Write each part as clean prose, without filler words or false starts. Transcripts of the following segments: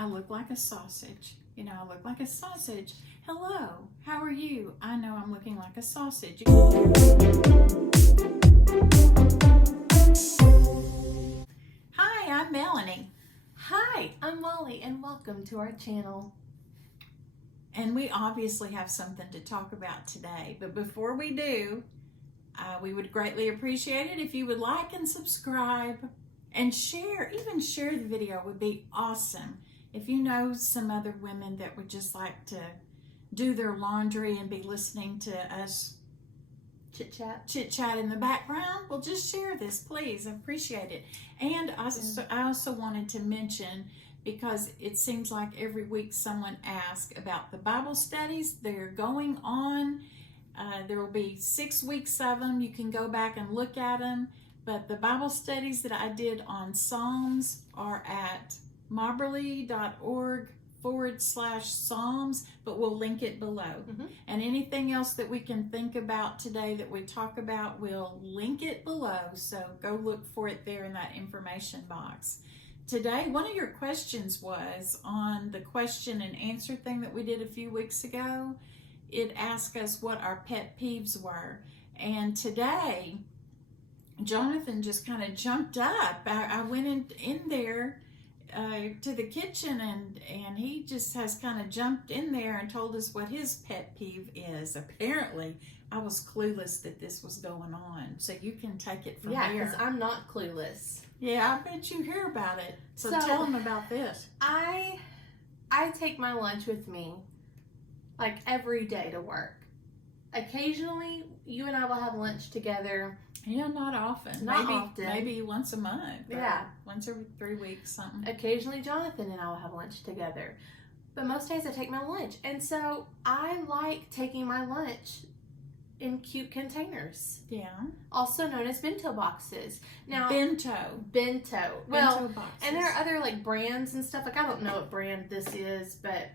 I look like a sausage. You know, I look like a sausage. Hello, how are you? I know I'm looking like a sausage. Hi, I'm Melony. Hi, I'm Molly, and welcome to our channel. And we obviously have something to talk about today. But before we do, we would greatly appreciate it if you would like and subscribe and share. Even share the video would be awesome. If you know some other women that would just like to do their laundry and be listening to us chit chat in the background, well, just share this, please. I appreciate it. And I also wanted to mention, because it seems like every week someone asks about the Bible studies. They're going on. There will be 6 weeks of them. You can go back and look at them. But the Bible studies that I did on Psalms are at mobberly.org/Psalms, but we'll link it below. And anything else that we can think about today that we talk about, we'll link it below. So go look for it there in that information box. Today, one of your questions was on the question and answer thing that we did a few weeks ago. It asked us what our pet peeves were. And today, Jonathan just kind of jumped up. I went in there to the kitchen, and he just has kind of jumped in there and told us what his pet peeve is. Apparently, I was clueless that this was going on. So you can take it from here. Yeah, because I'm not clueless. Yeah, I bet you hear about it. So tell them about this. I take my lunch with me like every day to work. Occasionally, you and I will have lunch together. Yeah, not often. Maybe once a month. Yeah. Once every 3 weeks, something. Occasionally, Jonathan and I will have lunch together. But most days I take my lunch. And so I like taking my lunch in cute containers. Yeah. Also known as bento boxes. Now, Bento. Well, Bento boxes. and there are other like brands and stuff. Like, I don't know what brand this is, but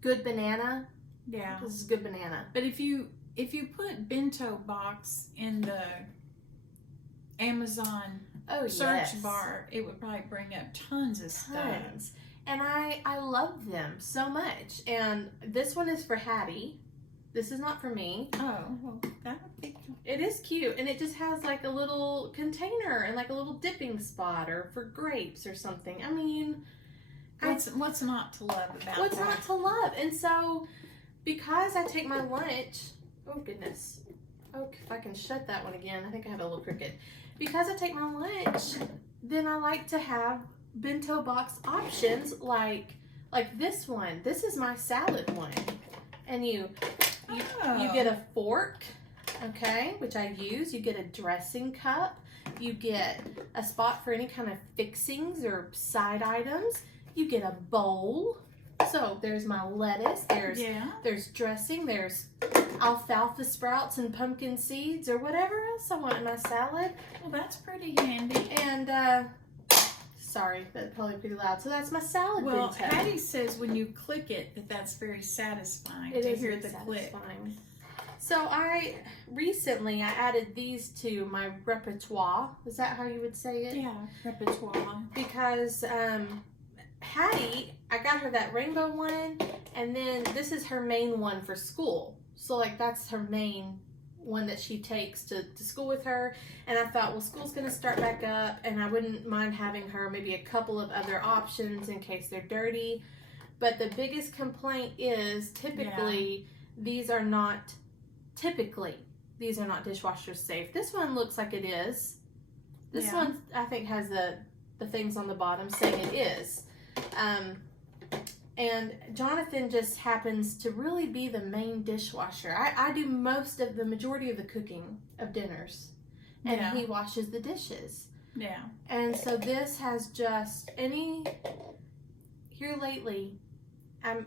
Good Banana. Yeah. This is Good Banana. But if you put bento box in the Amazon search bar, it would probably bring up tons of stuff. And I love them so much. And this one is for Hattie. This is not for me. Oh, well, that would be cool. It is cute, and it just has like a little container and like a little dipping spot, or for grapes or something. I mean, what's not to love about that? What's not to love? And so, because I take my lunch, oh goodness, oh, if I can shut that one again, I think I have a little crooked. Because I take my lunch, then I like to have bento box options like this one. This is my salad one, and you get a fork, okay, which I use. You get a dressing cup. You get a spot for any kind of fixings or side items. You get a bowl. So there's my lettuce. There's dressing. There's alfalfa sprouts and pumpkin seeds or whatever else I want in my salad. Well, that's pretty handy. And sorry, that's probably pretty loud. So that's my salad. Well, bento. Hattie says when you click it, that's very satisfying to hear the click. So recently I added these to my repertoire. Is that how you would say it? Yeah, repertoire. Because Hattie, I got her that rainbow one, and then this is her main one for school. So like that's her main one that she takes to school with her. And I thought, well, school's going to start back up, and I wouldn't mind having her maybe a couple of other options in case they're dirty. But the biggest complaint is typically these are not dishwasher safe. This one looks like it is. This one I think has the things on the bottom saying it is. And Jonathan just happens to really be the main dishwasher. I do the majority of the cooking of dinners, and he washes the dishes. Yeah. And so this has just here lately,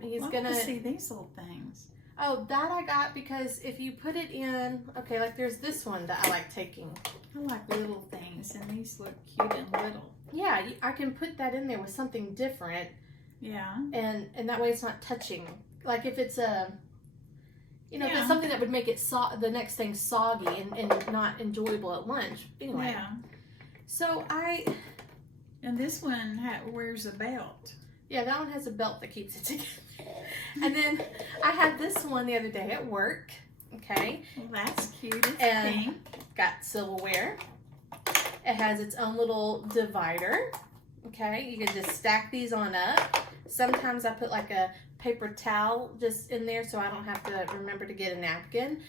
he's gonna see these little things. Oh, that I got because if you put it in, okay, like there's this one that I like taking. I like little things, and these look cute and little. Yeah, I can put that in there with something different. Yeah. And that way it's not touching. Like if it's if it's something that would make it the next thing soggy and not enjoyable at lunch. Anyway. Yeah. So And this one wears a belt. Yeah, that one has a belt that keeps it together. And then I had this one the other day at work. Okay. Well, that's cute. It's And pink. got silverware. It has its own little divider. Okay, you can just stack these on up. Sometimes I put like a paper towel just in there so I don't have to remember to get a napkin.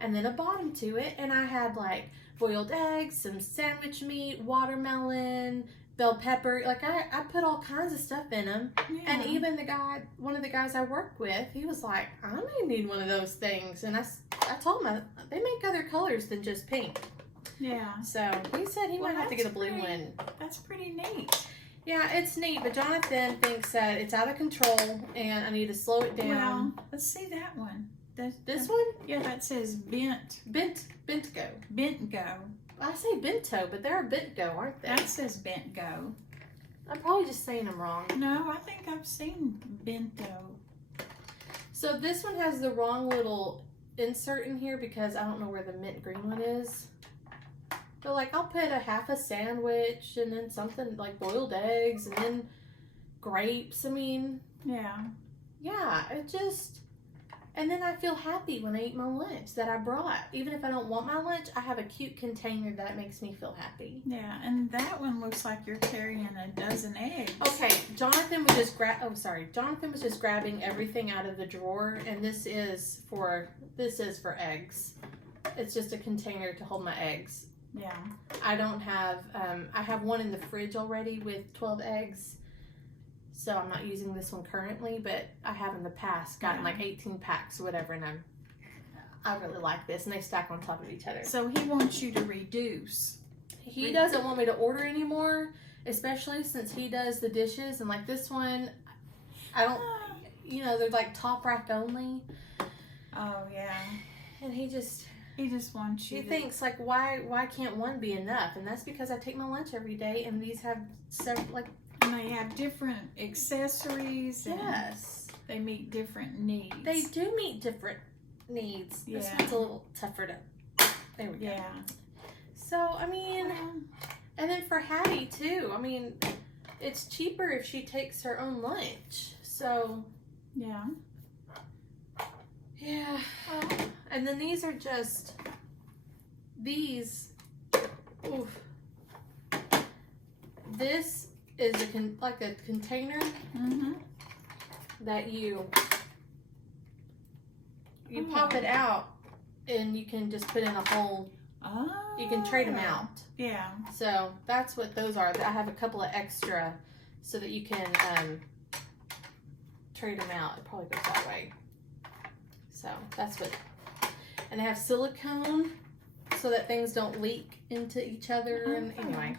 And then a bottom to it. And I had like boiled eggs, some sandwich meat, watermelon, bell pepper. Like I put all kinds of stuff in them. Yeah. And even one of the guys I worked with, he was like, I may need one of those things. And I told him they make other colors than just pink. Yeah. So he said he might have to get a blue one. That's pretty neat. Yeah, it's neat, but Jonathan thinks that it's out of control and I need to slow it down. Well, let's see that one. This one? Yeah, that says Bentgo. Bentgo. I say bento, but they're Bentgo, aren't they? That says Bentgo. I'm probably just saying them wrong. No, I think I've seen bento. So this one has the wrong little insert in here because I don't know where the mint green one is. But like I'll put a half a sandwich and then something like boiled eggs and then grapes. I mean, Yeah. it just, and then I feel happy when I eat my lunch that I brought. Even if I don't want my lunch, I have a cute container that makes me feel happy. Yeah, and that one looks like you're carrying a dozen eggs. Okay, Jonathan was just Jonathan was just grabbing everything out of the drawer, and this is for eggs. It's just a container to hold my eggs. Yeah. I don't have, I have one in the fridge already with 12 eggs. So I'm not using this one currently, but I have in the past gotten like 18 packs or whatever, and I really like this, and they stack on top of each other. So he wants you to reduce. He doesn't want me to order anymore, especially since he does the dishes, and like this one, I don't, they're like top rack only. Oh, yeah. And he just wants you He thinks like, why can't one be enough? And that's because I take my lunch every day, and these have several, like, And they have different accessories. And yes, they meet different needs. they do meet different needs. This Yeah. one's a little tougher to. There we go. Yeah. So I mean, and then for Hattie too. I mean, it's cheaper if she takes her own lunch. So Yeah. yeah. And then these are just these. Oof. This is like a container Mm-hmm. that you pop it out, and you can just put in a whole. Oh. You can trade them out. Yeah. So that's what those are. I have a couple of extra so that you can trade them out. It probably goes that way. So that's what. And they have silicone so that things don't leak into each other. And anyway,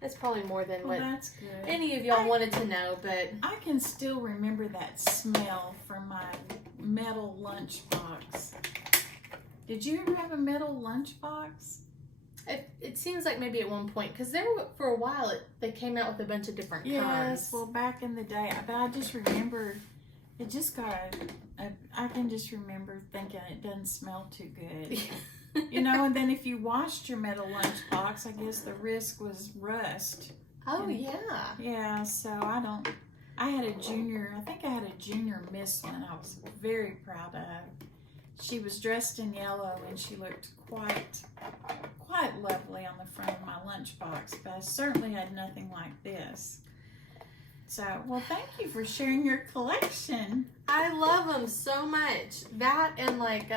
that's probably more than Well, what that's good. any of y'all wanted to know. But I can still remember that smell from my metal lunchbox. Did you ever have a metal lunchbox? it seems like maybe at one point, because for a while they came out with a bunch of different kinds. Yes, well, back in the day, but I just remember it just got. I can just remember thinking it doesn't smell too good. And then if you washed your metal lunchbox, I guess the risk was rust. Oh, yeah. Yeah, so I had a junior miss one I was very proud of. She was dressed in yellow and she looked quite lovely on the front of my lunchbox, but I certainly had nothing like this. So, well, thank you for sharing your collection. I love them so much. That and like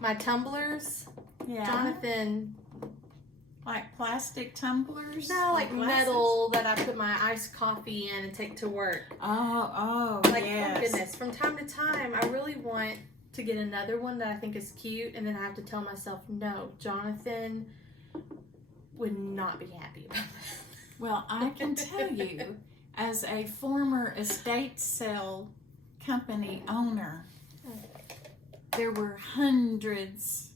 my tumblers. Yeah. Jonathan. Like plastic tumblers? No, like glasses? metal that I put my iced coffee in and take to work. Oh, like, yes. Oh goodness. From time to time, I really want to get another one that I think is cute, and then I have to tell myself, no, Jonathan would not be happy about that. Well, I can tell you, as a former estate sale company owner, there were hundreds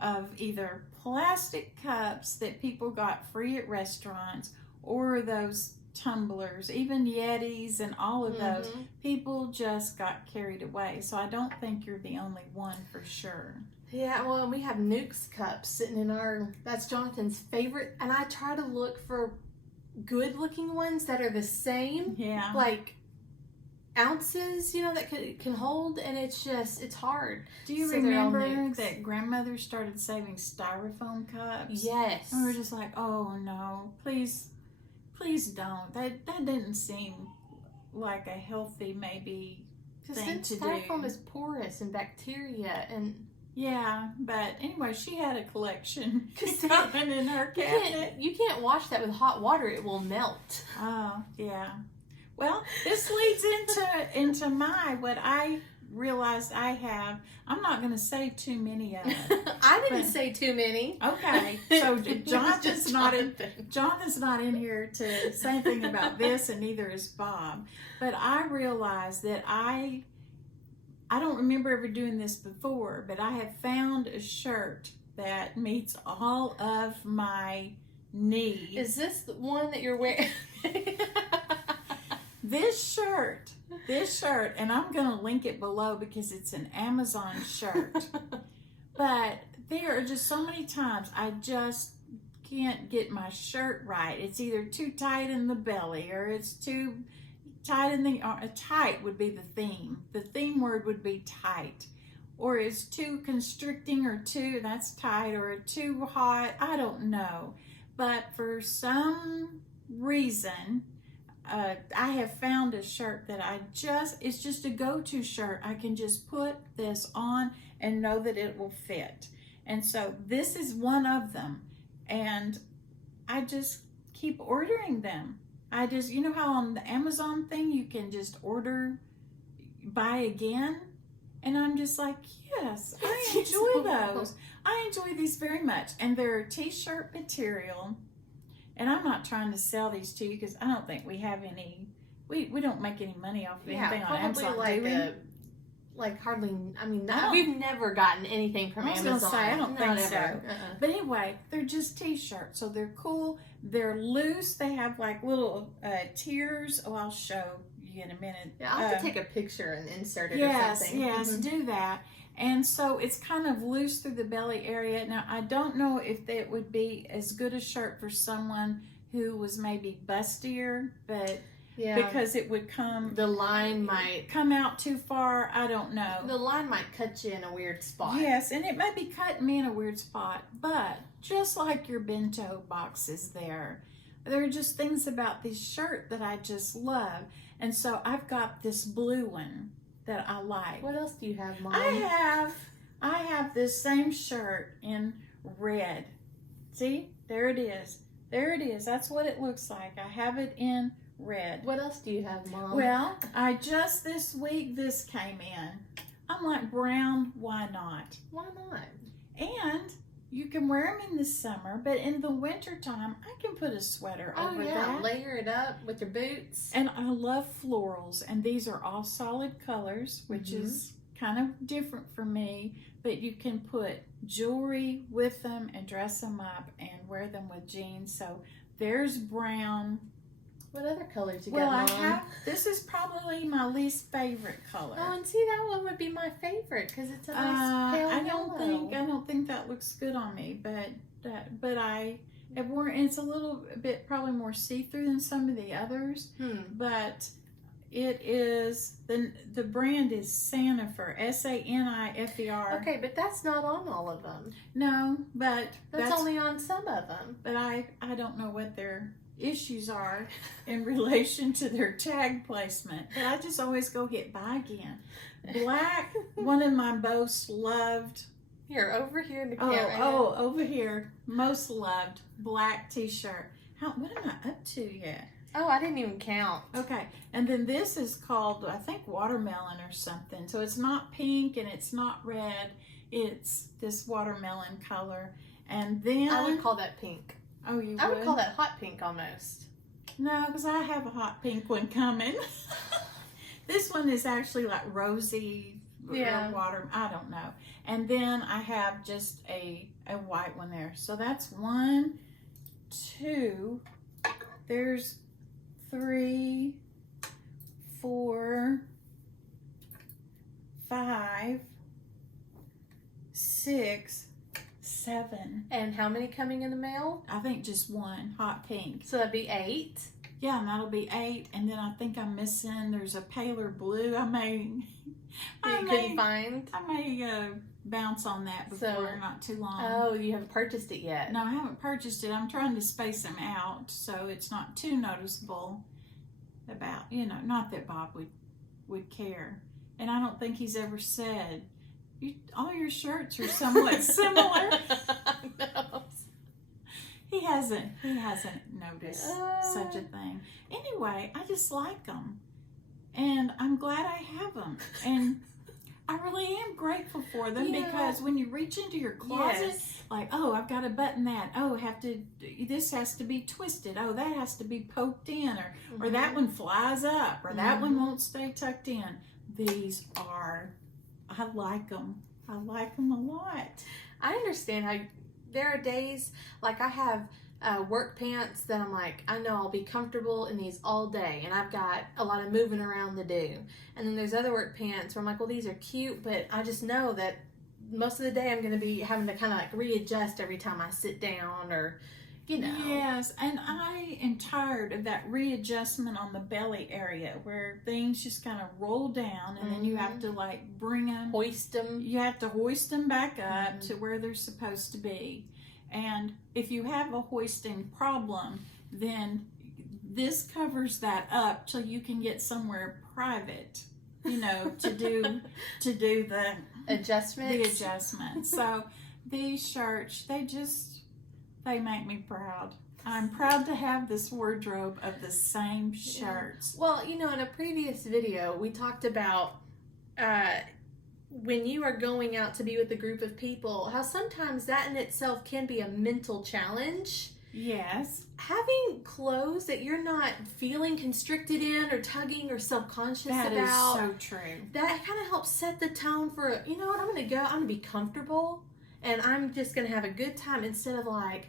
of either plastic cups that people got free at restaurants, or those tumblers, even Yetis and all of those. People just got carried away. So I don't think you're the only one for sure. Yeah, well, we have Nuke's cups sitting in that's Jonathan's favorite. And I try to look for good looking ones that are the same, Yeah. like ounces, you know, that can hold, and it's hard. Do you So they're all remember mixed. that grandmother started saving styrofoam cups? Yes. And we were just like, oh no, please don't. That didn't seem like a healthy maybe thing to do. Styrofoam is porous and bacteria and. Yeah, but anyway, she had a collection going in her cabinet. You can't wash that with hot water; it will melt. Oh, yeah. Well, this leads into what I realized I have. I'm not going to say too many of them. I didn't say too many. Okay, so Jonathan's not in here to say anything about this, and neither is Bob. But I realized that I don't remember ever doing this before, but I have found a shirt that meets all of my needs. Is this the one that you're wearing? This shirt, and I'm going to link it below because it's an Amazon shirt. But there are just so many times I just can't get my shirt right. It's either too tight in the belly or it's too tight in the tight would be the theme. The theme word would be tight. Or it's too constricting or that's tight, or too hot. I don't know. But for some reason, I have found a shirt that it's just a go-to shirt. I can just put this on and know that it will fit. And so this is one of them. And I just keep ordering them. I just, you know how on the Amazon thing you can just buy again? And I'm just like, yes, I enjoy those. I enjoy these very much. And they're t-shirt material. And I'm not trying to sell these to you because I don't think we have any, we don't make any money off of anything on Amazon, do we? Hardly, we've never gotten anything from Amazon. I was going to say, I don't think so. Ever. But anyway, they're just t-shirts, so they're cool. They're loose. They have like little tiers. Oh, I'll show you in a minute. Yeah, I'll have to take a picture and insert it or something. Yes, do that. And so it's kind of loose through the belly area. Now, I don't know if it would be as good a shirt for someone who was maybe bustier, but because it would the line might come out too far. I don't know. The line might cut you in a weird spot. Yes, and it may be cutting me in a weird spot, but just like your bento boxes there are just things about this shirt that I just love. And so I've got this blue one that I like. What else do you have, Mom? I have this same shirt in red. See? There it is. There it is. That's what it looks like. I have it in red. What else do you have, Mom? Well, this week this came in. I'm like, brown, why not? Why not? And you can wear them in the summer, but in the wintertime, I can put a sweater over that. Layer it up with your boots. And I love florals, and these are all solid colors, which is kind of different for me, but you can put jewelry with them and dress them up and wear them with jeans. So there's brown. What other colors you got, Mom? This is probably my least favorite color. Oh, and see, that one would be my favorite because it's a nice pale yellow. I don't think that looks good on me, but I have worn. It's a little bit probably more see-through than some of the others. But it is the brand is Sanifer, Sanifer. Okay, but that's not on all of them. No, but that's only on some of them. But I don't know what their issues are in relation to their tag placement, but I just always go hit buy again. Black, one of my most loved. Here, over here in the camera. Over here, most loved black t-shirt. What am I up to yet? Oh, I didn't even count. Okay, and then this is called, I think, watermelon or something. So it's not pink and it's not red. It's this watermelon color. And then I would call that pink. Oh, you would? I would call that hot pink almost. No, because I have a hot pink one coming. This one is actually like rosy water. I don't know. And then I have just a white one there. So that's 1, 2. There's 3, 4, 5, 6, 7. And how many coming in the mail? I think just one, hot pink. So that'd be 8. Yeah, and that'll be 8. And then I think I'm missing, there's a paler blue. I may bounce on that before not too long. Oh, you haven't purchased it yet? No, I haven't purchased it. I'm trying to space them out so it's not too noticeable about, not that Bob would care. And I don't think he's ever said, all your shirts are somewhat similar. No. He hasn't noticed such a thing. Anyway, I just like them. And I'm glad I have them. And I really am grateful for them because when you reach into your closet, like, oh, I've got to button that. Oh, this has to be twisted. Oh, that has to be poked in, or that one flies up, or that one won't stay tucked in. These are, I like them. I like them a lot. I understand how there are days, like I have work pants that I'm like, I know I'll be comfortable in these all day, and I've got a lot of moving around to do. And then there's other work pants where I'm like, well, these are cute, but I just know that most of the day I'm going to be having to kind of like readjust every time I sit down, or Yes, and I am tired of that readjustment on the belly area where things just kind of roll down, and then you have to like hoist them. You have to hoist them back up to where they're supposed to be. And if you have a hoisting problem, then this covers that up till you can get somewhere private, to do the adjustments. So these shirts, they make me proud. I'm proud to have this wardrobe of the same shirts. Well, in a previous video, we talked about when you are going out to be with a group of people, how sometimes that in itself can be a mental challenge. Yes. Having clothes that you're not feeling constricted in or tugging or self-conscious about. That is so true. That kind of helps set the tone for, I'm going to be comfortable. And I'm just going to have a good time instead of like,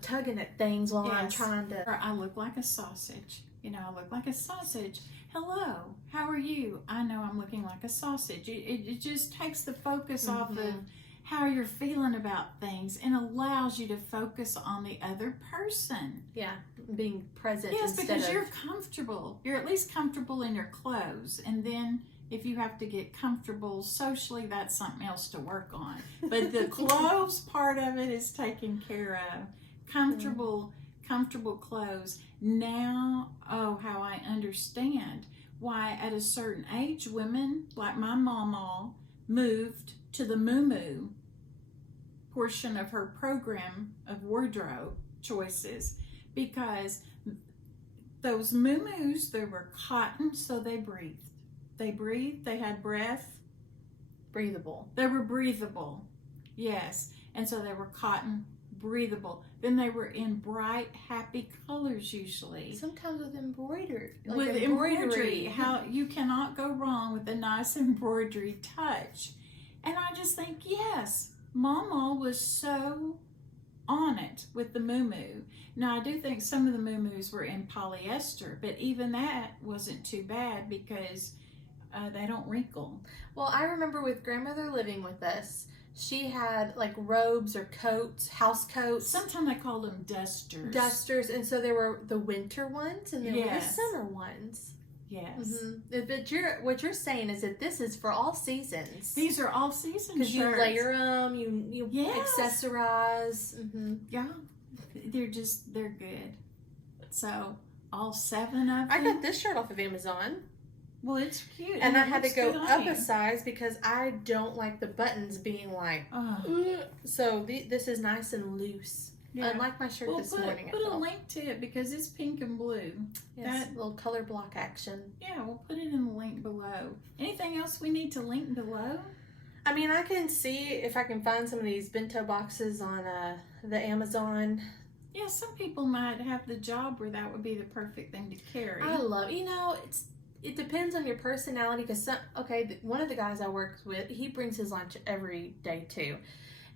tugging at things while I'm trying to. Or I look like a sausage. I look like a sausage. Hello, how are you? I know I'm looking like a sausage. It just takes the focus off of how you're feeling about things and allows you to focus on the other person. Yeah, being present. Yes, because you're comfortable. You're at least comfortable in your clothes. And then if you have to get comfortable socially, that's something else to work on. But the clothes part of it is taken care of. Comfortable clothes. Now, how I understand why at a certain age, women, like my mama, moved to the muumuu portion of her program of wardrobe choices, because those muumuus, they were cotton, so they breathed. They had breath. Breathable. They were breathable. Yes. And so they were cotton, breathable. Then they were in bright, happy colors usually. Sometimes with embroidery. With embroidery. How you cannot go wrong with a nice embroidery touch. And I just think, yes, Mama was so on it with the muumuu. Now, I do think some of the muumuus were in polyester, but even that wasn't too bad because they don't wrinkle. Well, I remember with grandmother living with us, she had like robes or coats, house coats. Sometimes I called them dusters. Dusters, and so there were the winter ones and there were the summer ones. Yes. But what you're saying is that this is for all seasons. These are all season shirts. Because you layer them, you accessorize. Yeah. They're good. So, all 7 of them. I got this shirt off of Amazon. Well, it's cute. And I had to go up a size because I don't like the buttons being like, so this is nice and loose. Yeah. I like my shirt this morning. Put a link to it because it's pink and blue. Yes, that little color block action. Yeah, we'll put it in the link below. Anything else we need to link below? I mean, I can see if I can find some of these bento boxes on the Amazon. Yeah, some people might have the job where that would be the perfect thing to carry. I love, it depends on your personality because one of the guys I work with, he brings his lunch every day too.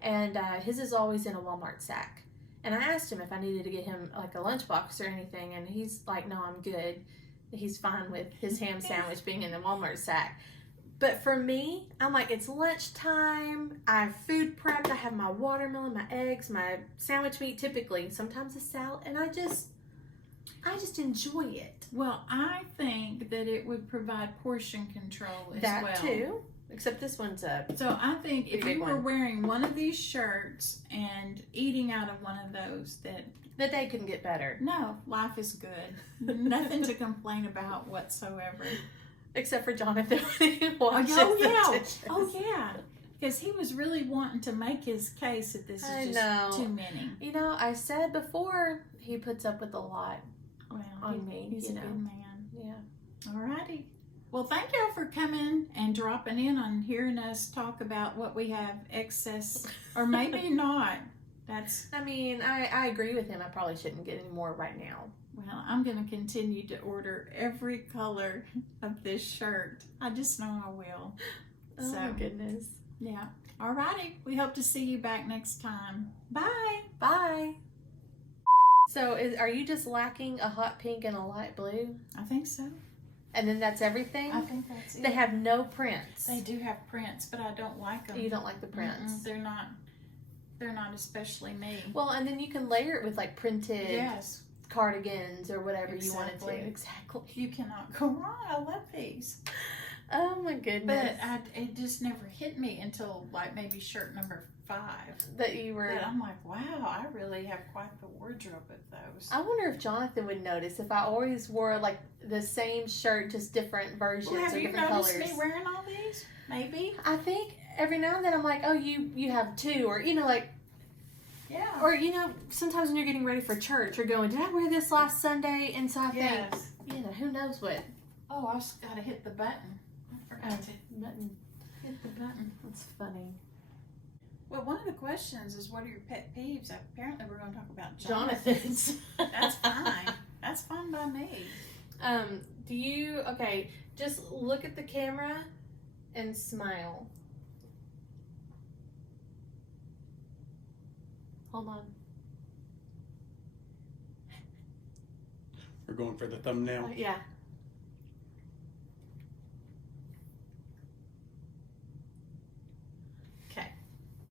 And his is always in a Walmart sack. And I asked him if I needed to get him like a lunchbox or anything, and he's like, no, I'm good. He's fine with his ham sandwich being in the Walmart sack. But for me, I'm like, it's lunchtime. I have food prepped. I have my watermelon, my eggs, my sandwich meat typically. Sometimes a salad. And I just enjoy it. Well, I think that it would provide portion control as well. That too. Except this one's a... So I think if you were one. wearing one of these shirts and eating out of one of those, that The day couldn't get better. no, life is good. Nothing to complain about whatsoever. Except for Jonathan when he washes Oh the yeah, dishes. oh yeah, because he was really wanting to make his case that this is I just know. too many. You know, I said before, he puts up with a lot Well, on me. he's a you know. good man. Yeah. Alrighty. Well, thank y'all for coming and dropping in on hearing us talk about what we have excess, or maybe not. That's, I mean, I agree with him. I probably shouldn't get any more right now. well, I'm going to continue to order every color of this shirt. I just know I will. Oh So, my goodness. yeah. Alrighty. We hope to see you back next time. Bye. Bye. So, are you just lacking a hot pink and a light blue? I think so. And then that's everything? I think that's it. They have no prints. They do have prints, but I don't like them. You don't like the prints? They're not especially me. Well, and then you can layer it with like printed Yes. cardigans or whatever you wanted Exactly. to. Exactly. You cannot go wrong. I love these. Oh my goodness. But it just never hit me until like maybe shirt number 5. That you were... That I'm like, wow, I really have quite the wardrobe with those. I wonder if Jonathan would notice if I always wore like the same shirt, just different versions Well, or have you different noticed colors. me wearing all these? Maybe. I think every now and then I'm like, oh, you have 2, or you know, like, Yeah. or you know, sometimes when you're getting ready for church, you're going, did I wear this last Sunday? And so I think, Yes. you know, who knows what Oh, I just gotta hit the button. I forgot to button. hit the button. That's funny. Well, one of the questions is, what are your pet peeves? Apparently, we're going to talk about Jonathan's. That's fine. That's fine by me. Do you, okay, just look at the camera and smile. Hold on. We're going for the thumbnail. Yeah.